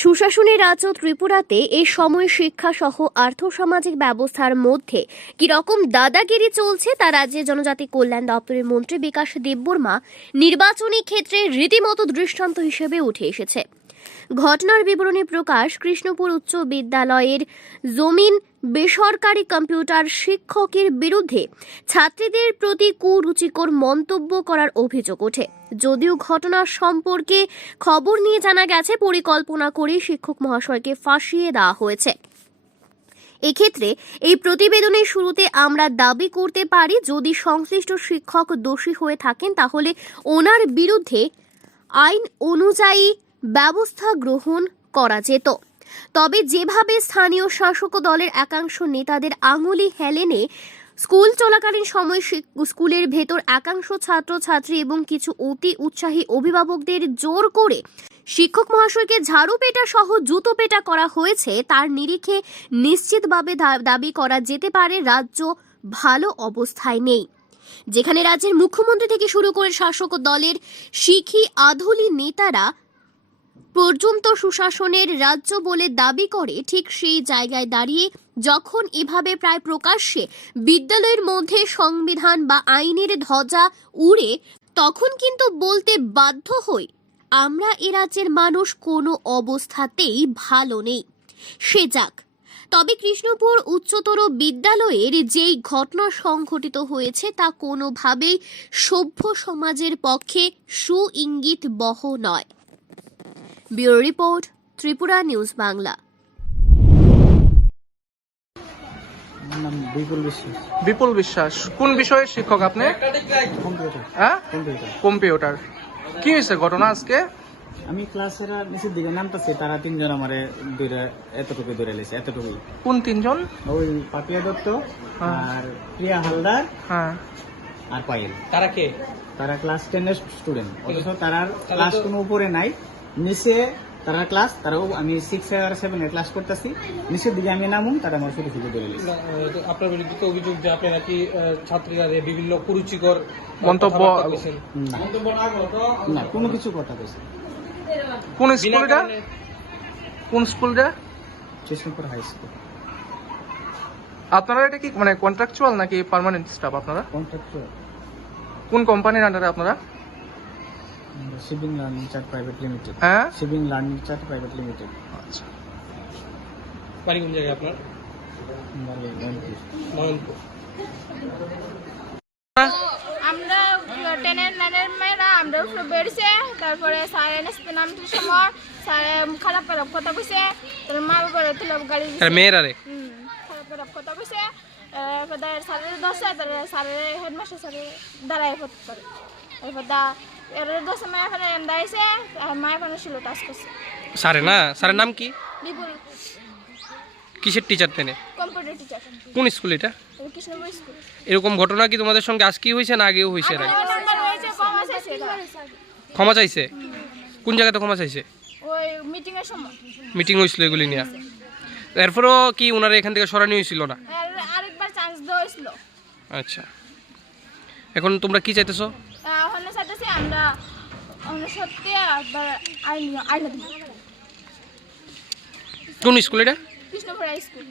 সুশাসনের রাজ্য ত্রিপুরাতে এই সময় শিক্ষা সহ আর্থসামাজিক ব্যবস্থার মধ্যে কিরকম দাদাগিরি চলছে তা রাজ্যের জনজাতি কল্যাণ দপ্তরের মন্ত্রী বিকাশ দেববর্মা নির্বাচনী ক্ষেত্রে রীতিমতো দৃষ্টান্ত হিসেবে উঠে এসেছে। ঘটনার বিবরণী প্রকাশ কৃষ্ণপুর উচ্চ বিদ্যালয়ের জমিন বেসরকারি কম্পিউটার শিক্ষকের বিরুদ্ধে ছাত্রীদের প্রতি কুরুচিকর মন্তব্য করার অভিযোগ ওঠে। যদিও ঘটনা সম্পর্কে খবর নিয়ে জানা গেছে পরিকল্পনা করে শিক্ষক মহাশয়কে ফাঁসিয়ে দেওয়া হয়েছে। এক্ষেত্রে এই প্রতিবেদনের শুরুতে আমরা দাবি করতে পারি, যদি সংশ্লিষ্ট শিক্ষক দোষী হয়ে থাকেন তাহলে ওনার বিরুদ্ধে আইন অনুযায়ী ব্যবস্থা গ্রহণ করা যেত। তবে যেভাবে স্থানীয় শাসক দলের একাংশ নেতাদের আঙুলি হেলেনে স্কুল চলাকালীন সময় স্কুলের ভেতর একাংশ ছাত্রছাত্রী এবং কিছু অতি উৎসাহী অভিভাবকদের জোর করে শিক্ষক মহাশয়কে ঝাড়ু পেটা সহ জুতো পেটা করা হয়েছে, তার নিরিখে নিশ্চিতভাবে দাবি করা যেতে পারে রাজ্য ভালো অবস্থায় নেই। যেখানে রাজ্যের মুখ্যমন্ত্রী থেকে শুরু করে শাসক দলের শিখি আধুলি নেতারা পর্যন্ত সুশাসনের রাজ্য বলে দাবি করে, ঠিক সেই জায়গায় দাঁড়িয়ে যখন এভাবে প্রায় প্রকাশ্যে বিদ্যালয়ের মধ্যে সংবিধান বা আইনের ধ্বজা উড়ে, তখন কিন্তু বলতে বাধ্য হই আমরা এ রাজ্যের মানুষ কোনো অবস্থাতেই ভালো নেই। সে যাক, তবে কৃষ্ণপুর উচ্চতর বিদ্যালয়ের যেই ঘটনা সংঘটিত হয়েছে তা কোনোভাবেই সভ্য সমাজের পক্ষে সুইঙ্গিত বহ নয়। Bureau report, Tripura news Bangla. Bipul Biswas কোন বিষয়ের শিক্ষক আপনি? কম্পিউটার। কি হয়েছে ঘটনা আজকে? আমি ক্লাসের নিচের দিকে নামতেছি, তারা তিনজন আমারে এতটুকু ধরে লেছে, এতটুকু। কোন তিনজন? ওই পাপিয়া দত্ত আর প্রিয়া হালদার আর পায়েল। তারা কে? তারা ক্লাস 10 এর স্টুডেন্ট, অথচ তারা ক্লাস কোনো উপরে নাই, নিচে তারা ক্লাস, তারাও আমি 6 আর 7 এর ক্লাস করতেছি, নিচের দিকে আমি নামুন, তারা আমার ফটো থেকে ধরে লেছে। আপনার বিরুদ্ধে তো অভিযোগ যে আপনি নাকি ছাত্রীরা বিভিন্ন কুরুচিকর মন্তব্য। না, কোনো কিছু কথা কইছে। কোন স্কুলটা? কোন স্কুলটা? Krishnapur high school. আপনারা এটা কি মানে কন্ট্রাকচুয়াল নাকি পার্মানেন্ট স্টাফ আপনারা? কন্ট্রাক্টর। কোন কোম্পানির আন্ডারে আপনারা? Shipping learning chart private limited. হ্যাঁ, shipping learning chart private limited. আচ্ছা। বাড়ি কোন জায়গায় আপনার? নয়নপুর। আমরা 10 এর 9 এর মেয়েরা আমরা উপরে বেরিয়েছে, তারপরে স্যারের নামটির সময় স্যারে খারাপ খারাপ কথা কইছে, তার মা বাবার তুলে গালি দিছে। মেয়েরা রে খারাপ খারাপ কথা কইছে, এরপর স্যারের দশে, তার স্যারের হেডমাস্টার স্যারে দাঁড়ায় পড়তে পারে। এরপর এর দশে মা এখানে দাঁড়াইছে, আর মা এখানে ছিল টাচ করছে। স্যারের না? স্যারের নাম কি? বিপুল। কিসের টিচার তেনে? Computer teacher. কোন স্কুল এটা? কৃষ্ণপুর স্কুল। এরকম ঘটনা কি তোমাদের সঙ্গে আজকেই হয়েছে না আগেও হয়েছে? নাম্বার হয়েছে, কম আছে সেটা। ক্ষমা চাইছে? কোন জায়গাতে ক্ষমা চাইছে? ওই মিটিং এর সময়। মিটিং হয়েছিল এগুলি নিয়ে? এরপরও কি ওনারা এখান থেকে সরানো হয়েছিল না? আরেকবার চান্স দেওয়া হয়েছিল। আচ্ছা, এখন তোমরা কি চাইতেছো? ওখানে চাইতেছি আমরা সত্যি আইন। কোন স্কুল এটা? Krishnapur high school.